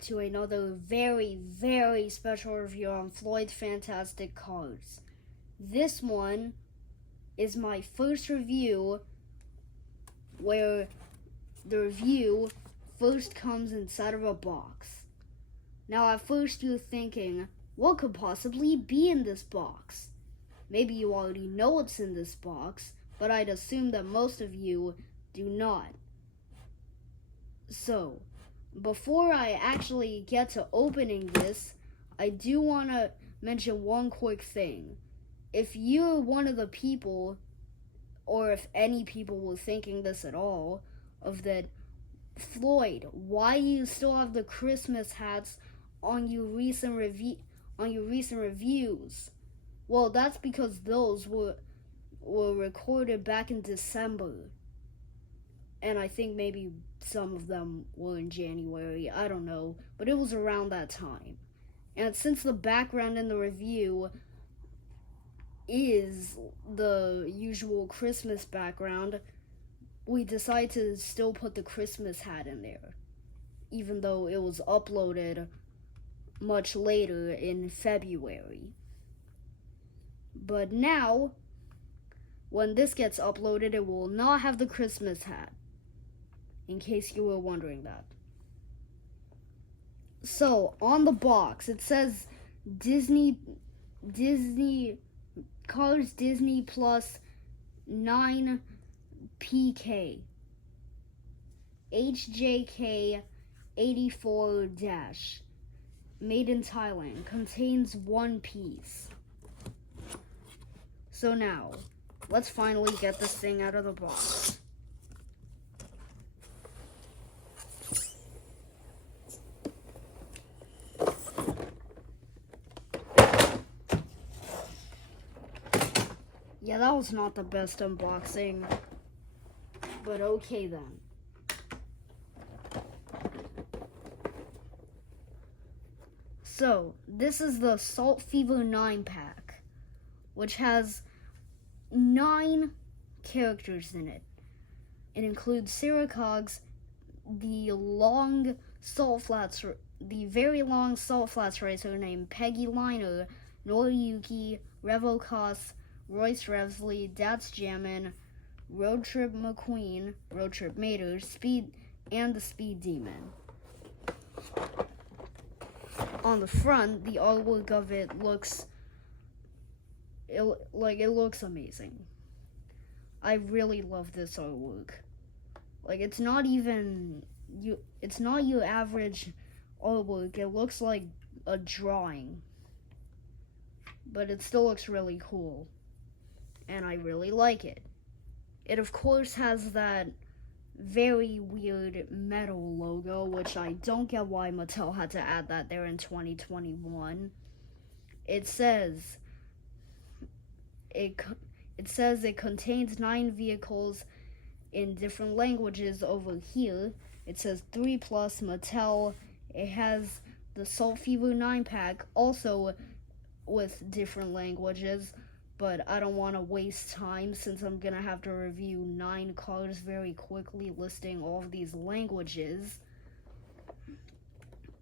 back to another very, very special review on Floyd Fantastic Cars. This one is my first review where the review first comes inside of a box. Now at first you're thinking, what could possibly be in this box? Maybe you already know what's in this box, but I'd assume that most of you do not. So, before I actually get to opening this, I do want to mention one quick thing. If you're one of the people, or if any people were thinking this at all, of that, Floyd, why do you still have the Christmas hats on your recent reviews? Well, that's because those were recorded back in December. And I think maybe some of them were in January, I don't know, but it was around that time. And since the background in the review is the usual Christmas background, we decided to still put the Christmas hat in there, even though it was uploaded much later in February. But now, when this gets uploaded, it will not have the Christmas hat, in case you were wondering that. So, on the box, it says Cars Disney Plus 9 PK HJK 84 dash, made in Thailand, contains one piece. So now, let's finally get this thing out of the box. Yeah, that was not the best unboxing, but okay then. So, this is the Salt Fever 9 pack, which has 9 characters in it. It includes Sarah Coggs, the very long Salt Flats racer named Peggy Liner, Noriyuki, Revo Kos, Royce Revsley, Datz Jammin, Road Trip McQueen, Road Trip Mater, and the Speed Demon. On the front, the artwork of it looks amazing. I really love this artwork. It's not your average artwork. It looks like a drawing, but it still looks really cool, and I really like it. It of course has that very weird metal logo, which I don't get why Mattel had to add that there in 2021. It says it contains 9 vehicles in different languages over here. It says 3+ Mattel. It has the Salt Fever 9 pack also with different languages, but I don't want to waste time since I'm going to have to review 9 cars very quickly listing all of these languages.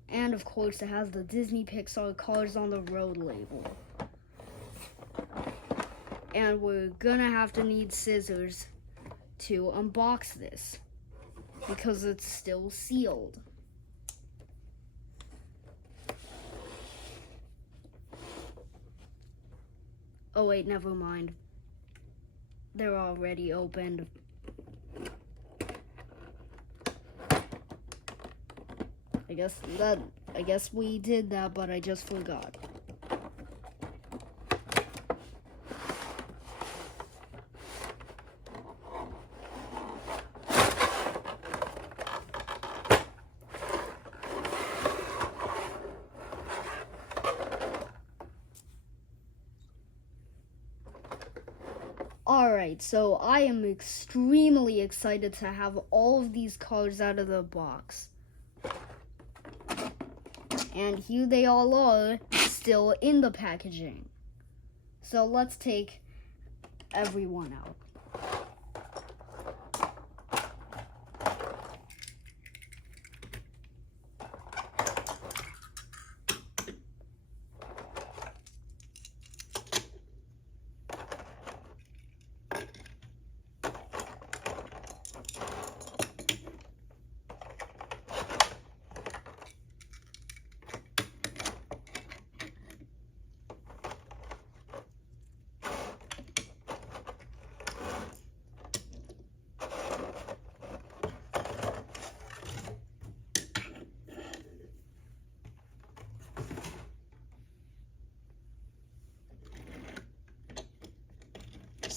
And of course it has the Disney Pixar Cars on the Road label. And we're going to have to need scissors to unbox this because it's still sealed. Oh wait, never mind. They're already opened. I guess we did that, but I just forgot. Alright, so I am extremely excited to have all of these cars out of the box. And here they all are, still in the packaging. So let's take everyone out.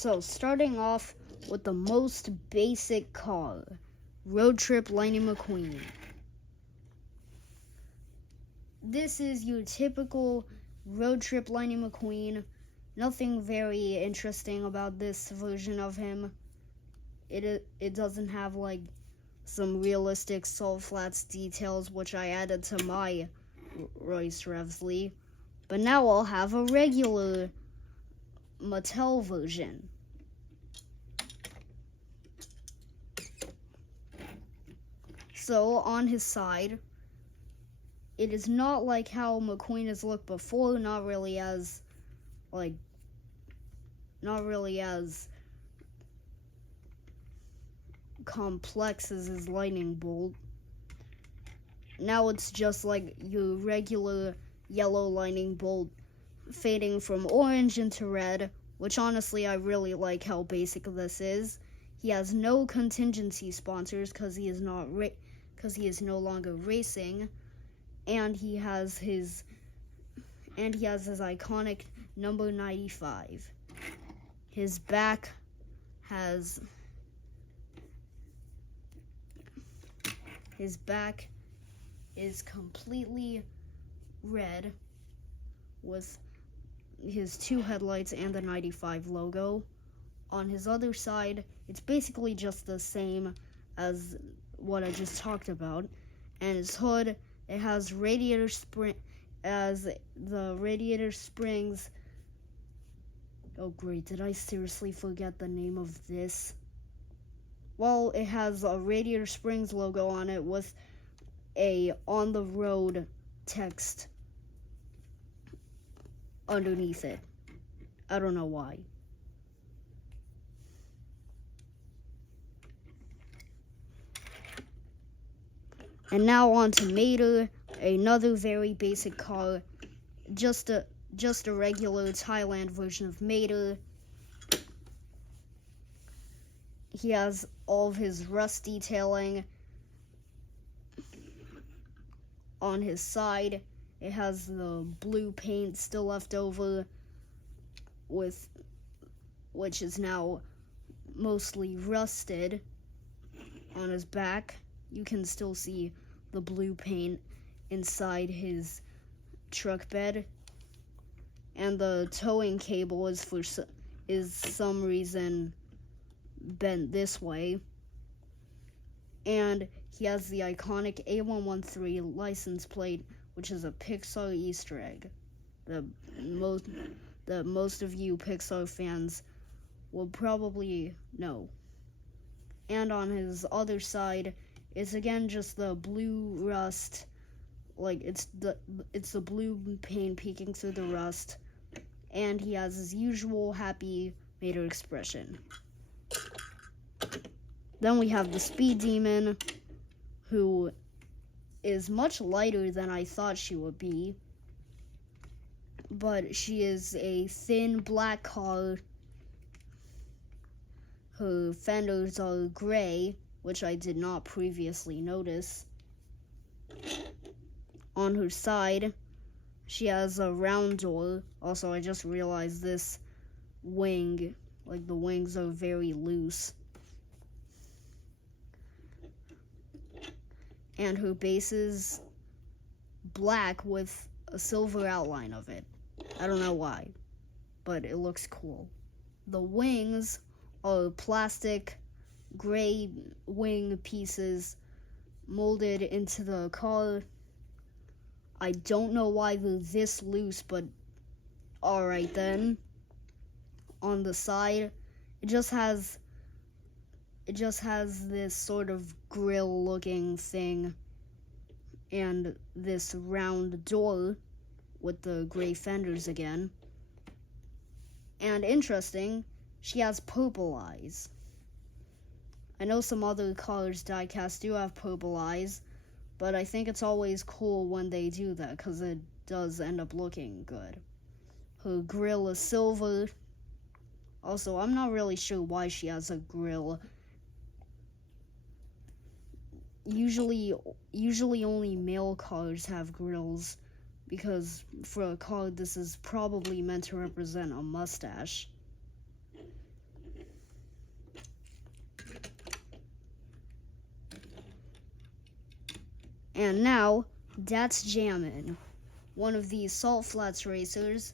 So, starting off with the most basic car, Road Trip Lightning McQueen. This is your typical Road Trip Lightning McQueen. Nothing very interesting about this version of him. It doesn't have like some realistic salt flats details, which I added to my Royce Revsley. But now I'll have a regular Mattel version. So on his side, it is not like how McQueen has looked before, not really as complex as his lightning bolt. Now it's just like your regular yellow lightning bolt fading from orange into red, which honestly I really like how basic this is. He has no contingency sponsors because he is no longer racing, and he has his iconic number 95. His back is completely red with his two headlights and the 95 logo. On his other side, it's basically just the same as what I just talked about. And his hood, it has the radiator springs. Oh great, did I seriously forget the name of this? Well, it has a Radiator Springs logo on it with a on the road text underneath it. I don't know why. And now on to Mater, another very basic car, just a regular Thailand version of Mater. He has all of his rust detailing. On his side, it has the blue paint still left over, which is now mostly rusted. On his back, you can still see the blue paint inside his truck bed, and the towing cable is some reason bent this way. And he has the iconic A113 license plate, which is a Pixar Easter egg that most of you Pixar fans will probably know. And on his other side, it's again just the blue rust, like it's the blue paint peeking through the rust, and he has his usual happy Mater expression. Then we have the Speed Demon, who is much lighter than I thought she would be, but she is a thin black car. Her fenders are gray, which I did not previously notice. On her side, she has a round door. Also, I just realized this wing, like the wings are very loose. And her base is black with a silver outline of it. I don't know why, but it looks cool. The wings are plastic gray wing pieces molded into the car. I don't know why they're this loose, but alright then. On the side, it just has this sort of grill looking thing and this round door with the gray fenders again. And interesting, she has purple eyes. I know some other cars diecast do have purple eyes, but I think it's always cool when they do that because it does end up looking good. Her grill is silver. Also, I'm not really sure why she has a grill. Usually only male cars have grills, because for a car this is probably meant to represent a mustache. And now, Datz Jammin, one of the Salt Flats racers,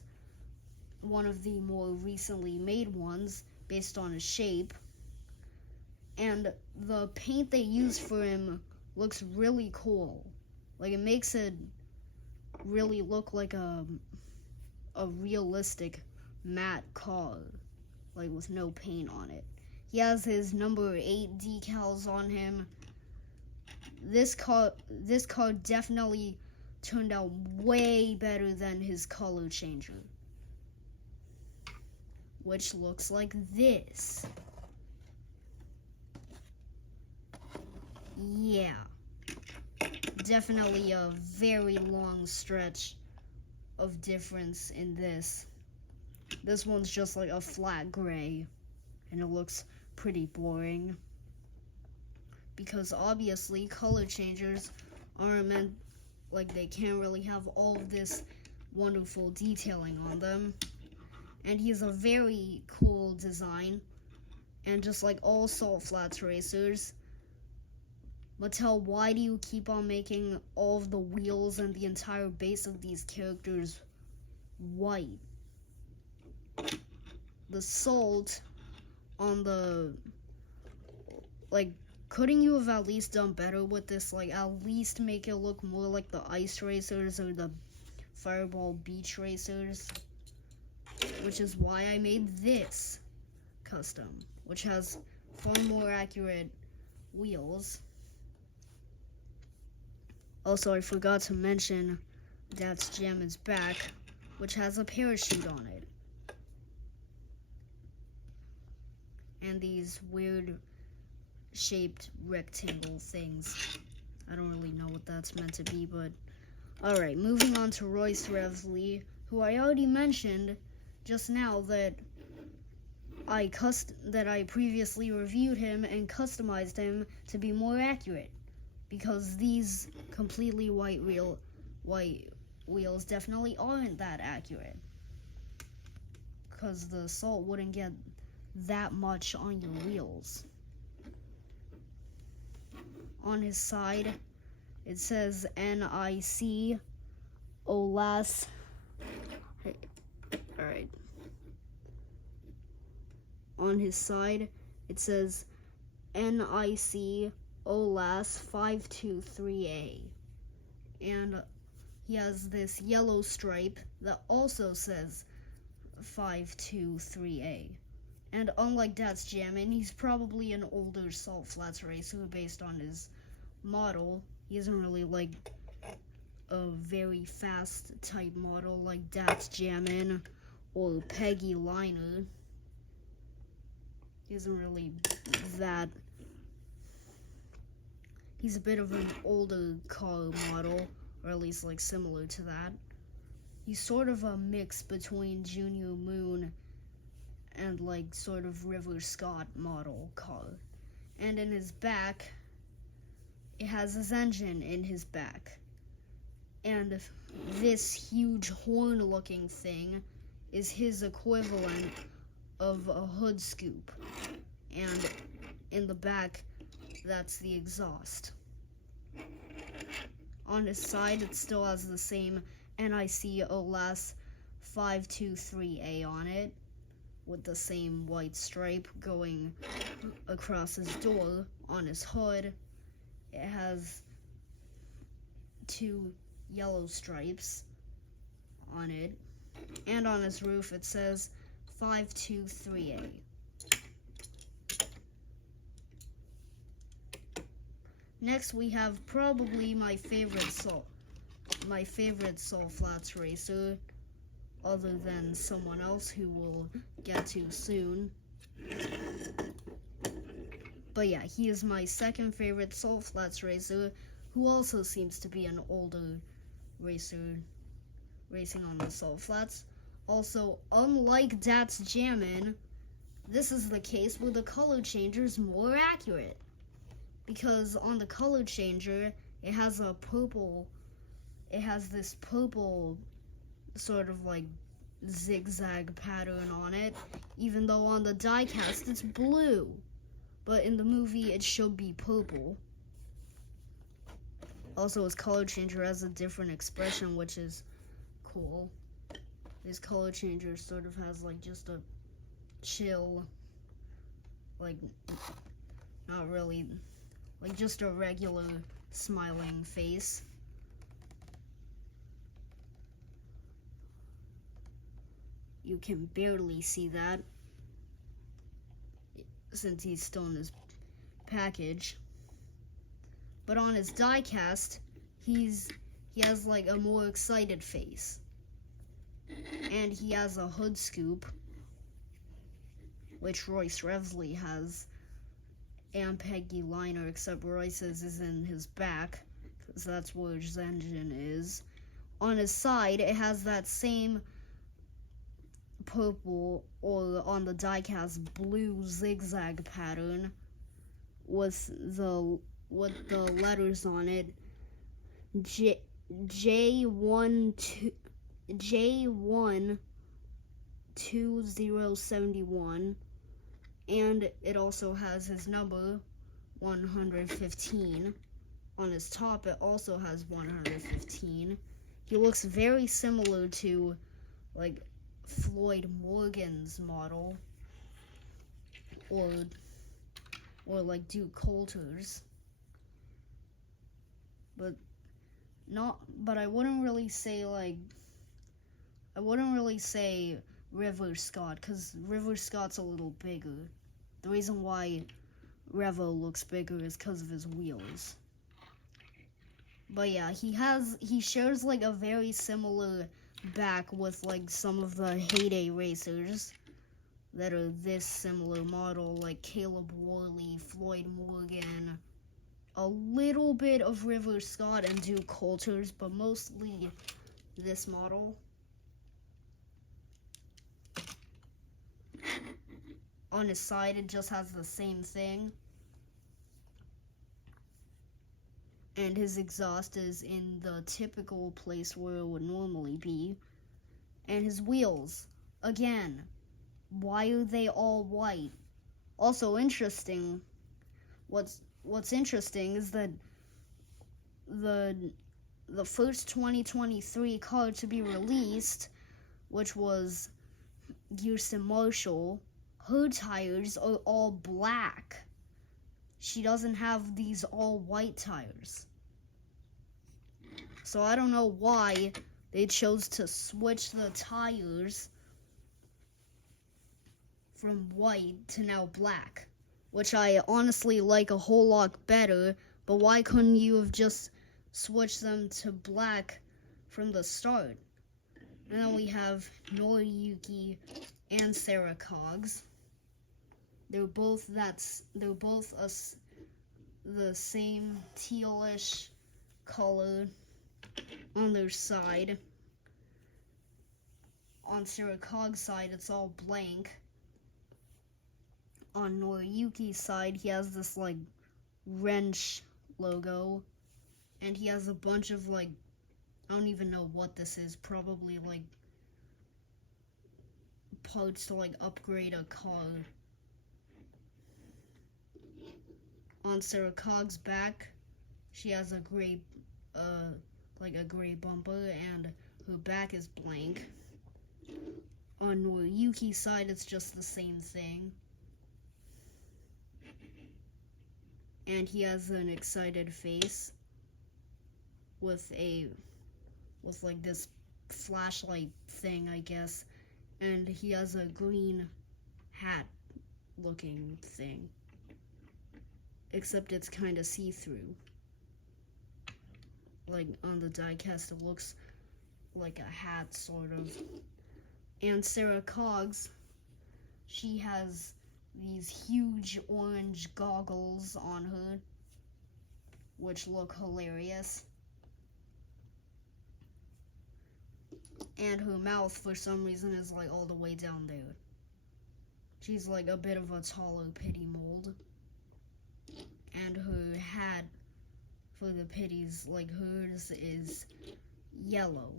one of the more recently made ones based on his shape. And the paint they used for him looks really cool. Like, it makes it really look like a realistic matte car, like with no paint on it. He has his number 8 decals on him. This car definitely turned out way better than his color changer, which looks like this. Yeah, definitely a very long stretch of difference in this. This one's just like a flat gray, and it looks pretty boring. Because obviously color changers aren't meant, like, they can't really have all of this wonderful detailing on them. And he's a very cool design. And just like all Salt Flats racers, Mattel, why do you keep on making all of the wheels and the entire base of these characters white? The salt on the, like, couldn't you have at least done better with this? Like, at least make it look more like the ice racers or the fireball beach racers, which is why I made this custom, which has far more accurate wheels. Also, I forgot to mention Datz Jammin's back, which has a parachute on it. And these weird shaped rectangle things. I don't really know what that's meant to be, but alright, moving on to Royce Revsley, who I already mentioned just now that I previously reviewed him and customized him to be more accurate, because these completely white wheels definitely aren't that accurate, because the salt wouldn't get that much on your wheels. On his side, it says NIC OLAS. Alright. On his side, it says NIC OLAS 523A. And he has this yellow stripe that also says 523A. And unlike Datz Jammin, he's probably an older Salt Flats racer based on his model. He isn't really like a very fast type model like Datz Jammin or Peggy Liner. He isn't really that. He's a bit of an older car model, or at least like similar to that. He's sort of a mix between Junior Moon and like sort of River Scott model car. And in his back, it has his engine in his back. And this huge horn looking thing is his equivalent of a hood scoop. And in the back, that's the exhaust. On his side, it still has the same NIC OLAS 523A on it, with the same white stripe going across his door. On his hood, it has 2 yellow stripes on it, and on his roof it says 523A. Next we have probably my favorite Salt Flats racer, other than someone else who we'll get to soon. But yeah, he is my second favorite Salt Flats racer, who also seems to be an older racer racing on the Salt Flats. Also, unlike Datz Jammin, this is the case where the color changer is more accurate. Because on the color changer, it has this purple sort of like zigzag pattern on it, even though on the diecast it's blue. But in the movie it should be purple. Also, his color changer has a different expression, which is cool. His color changer sort of has like just a chill, like not really, like just a regular smiling face. You can barely see that since he's still in his package. But on his diecast, he has like a more excited face. And he has a hood scoop, which Royce Revsley has, and Peggy Liner, except Royce's is in his back, because that's where his engine is. On his side, it has that same purple, or on the diecast, blue zigzag pattern with the letters on it, J12071, and it also has his number 115. On his top, it also has 115. He looks very similar to like Floyd Morgan's model, or like Duke Coulter's, but I wouldn't really say Revo Scott, because Revo Scott's a little bigger. The reason why Revo looks bigger is because of his wheels. But yeah, he shares like a very similar back with like some of the heyday racers that are this similar model, like Caleb Worley, Floyd Morgan, a little bit of Revo Scott and Duke Coulter's, but mostly this model. On his side, it just has the same thing. And his exhaust is in the typical place where it would normally be. And his wheels, again, why are they all white? Also interesting, what's interesting is that the first 2023 car to be released, which was Kirsten Marshall, her tires are all black. She doesn't have these all white tires. So I don't know why they chose to switch the tires from white to now black, which I honestly like a whole lot better, but why couldn't you have just switched them to black from the start? And then we have Noriyuki and Sarah Coggs. They're both the same tealish color on their side. On Sarah Coggs' side, it's all blank. On Noriyuki's side, he has this like wrench logo, and he has a bunch of like, I don't even know what this is, probably like parts to like upgrade a car. On Sarah Coggs' back, she has a gray bumper, and her back is blank. On Noriyuki's side, it's just the same thing. And he has an excited face with like this flashlight thing, I guess. And he has a green hat looking thing. Except it's kind of see-through. Like on the diecast, it looks like a hat, sort of. And Sarah Coggs, she has these huge orange goggles on her, which look hilarious. And her mouth, for some reason, is like all the way down there. She's like a bit of a taller pity mold. And her hat for the pitties, like hers, is yellow.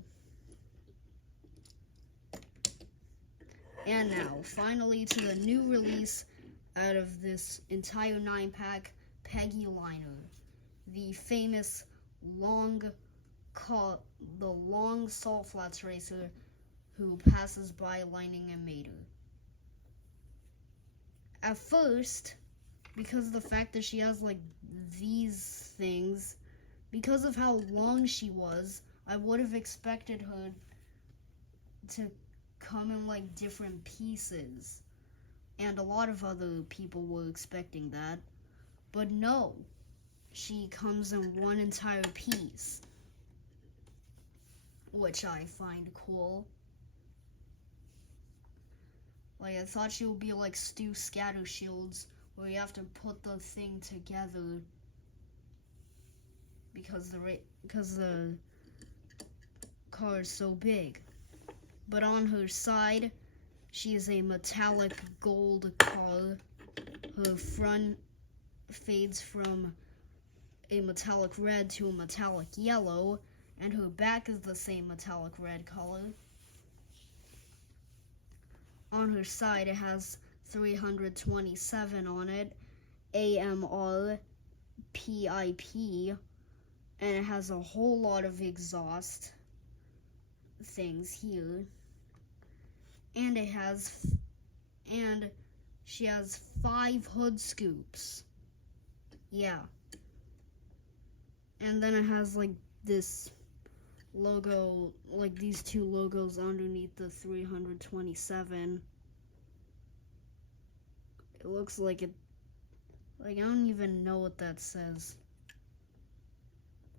And now, finally, to the new release out of this entire 9-pack, Peggy Liner, the famous long salt flats racer who passes by Lightning and Mater. At first, because of the fact that she has like these things, because of how long she was, I would have expected her to come in like different pieces. And a lot of other people were expecting that. But no, she comes in one entire piece, which I find cool. Like, I thought she would be like Stu Scatter Shields, where you have to put the thing together because the car is so big. But on her side, she is a metallic gold car. Her front fades from a metallic red to a metallic yellow, and her back is the same metallic red color. On her side, it has 327 on it, AMR, PIP, and it has a whole lot of exhaust things here. And she has 5 hood scoops. Yeah. And then it has like this logo, like these 2 logos underneath the 327. It looks like it, like I don't even know what that says.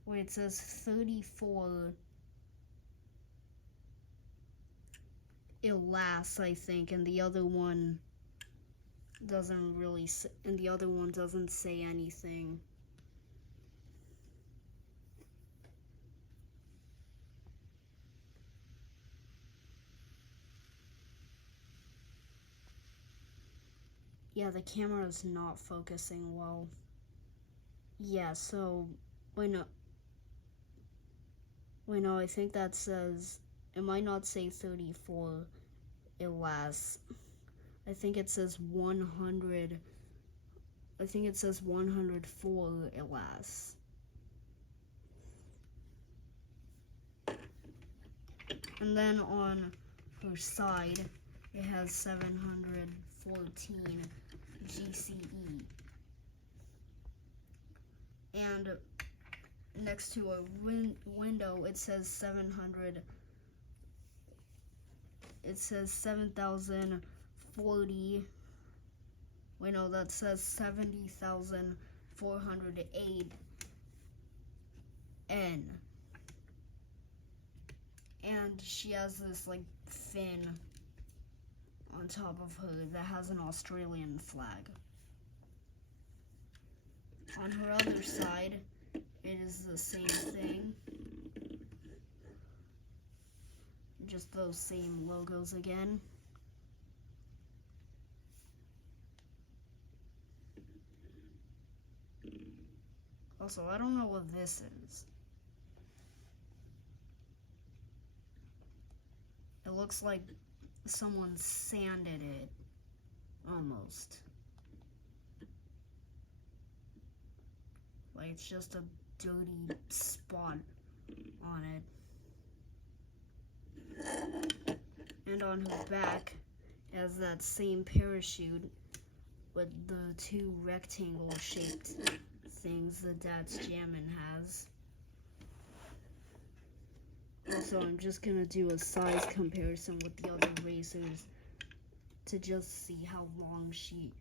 Wait, it says 34 Elas, I think, and the other one doesn't really doesn't say anything. Yeah, the camera is not focusing well. Yeah, so wait no, I think that says, it might not say 34 Elas. I think it says 100. I think it says 104 Elas. And then on her side, it has 714 GCE. And next to a window, it says 700. It says 7,040. Wait, no, that says 70,408 N. And she has this like fin on top of her that has an Australian flag. On her other side, it is the same thing. Just those same logos again. Also, I don't know what this is. It looks like someone sanded it, almost. Like it's just a dirty spot on it. And on her back, it has that same parachute with the 2 rectangle-shaped things the Datz Jammin has. Also, I'm just gonna do a size comparison with the other racers to just see how long she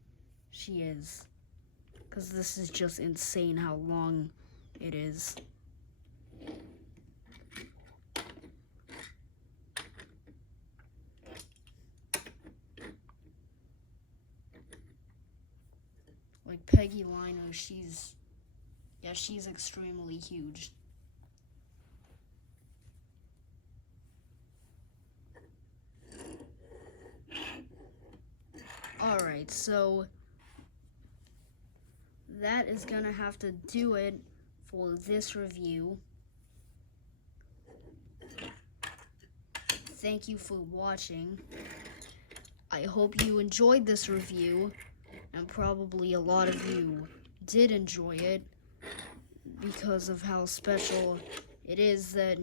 is. Because this is just insane how long it is. Like Peggy Liner, she's extremely huge. Alright, so that is gonna have to do it for this review. Thank you for watching. I hope you enjoyed this review, and probably a lot of you did enjoy it. because of how special it is that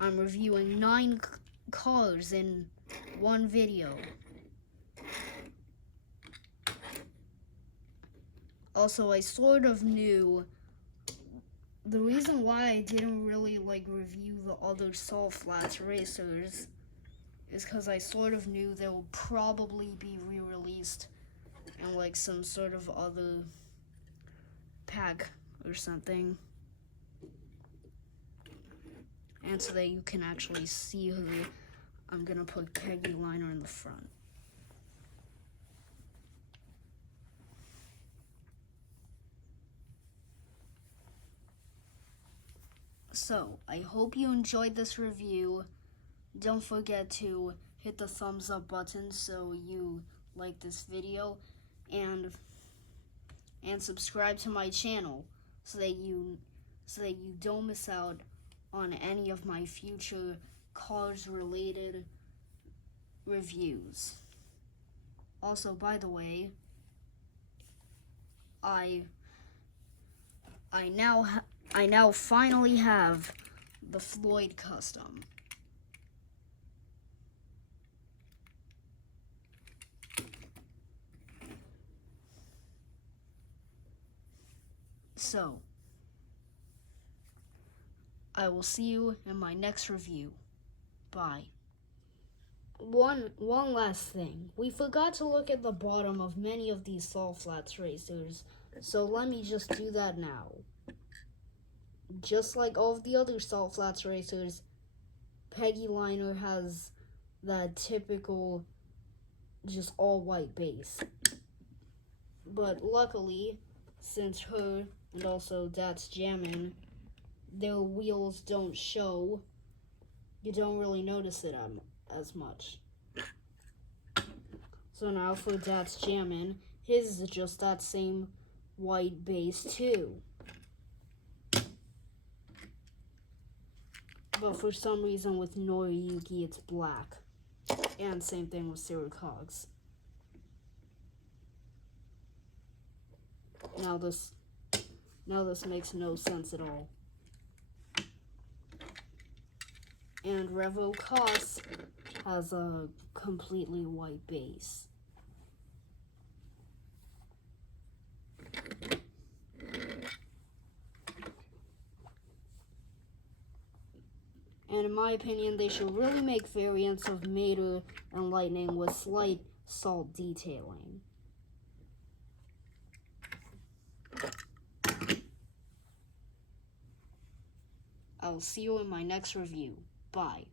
I'm reviewing 9 cars in one video. Also, I sort of knew the reason why I didn't really review the other Salt Flats racers is because I sort of knew they'll probably be re-released in some sort of other pack or something, and so that you can actually see who I'm gonna put Peggy Liner in the front. So, I hope you enjoyed this review. Don't forget to hit the thumbs up button so you like this video, and subscribe to my channel so that you don't miss out on any of my future cars related reviews. Also, by the way, I now finally have the Floyd custom. So, I will see you in my next review. Bye. One last thing. We forgot to look at the bottom of many of these Salt Flats racers, so let me just do that now. Just like all of the other Salt Flats racers, Peggy Liner has that typical just all-white base. But luckily, since her and also Datz Jammin, their wheels don't show, you don't really notice it as much. So now for Datz Jammin, his is just that same white base too. But for some reason with Noriyuki it's black. And same thing with Coggs. Now this makes no sense at all. And Revo Kos has a completely white base. And in my opinion, they should really make variants of Mater and Lightning with slight salt detailing. I'll see you in my next review. Bye.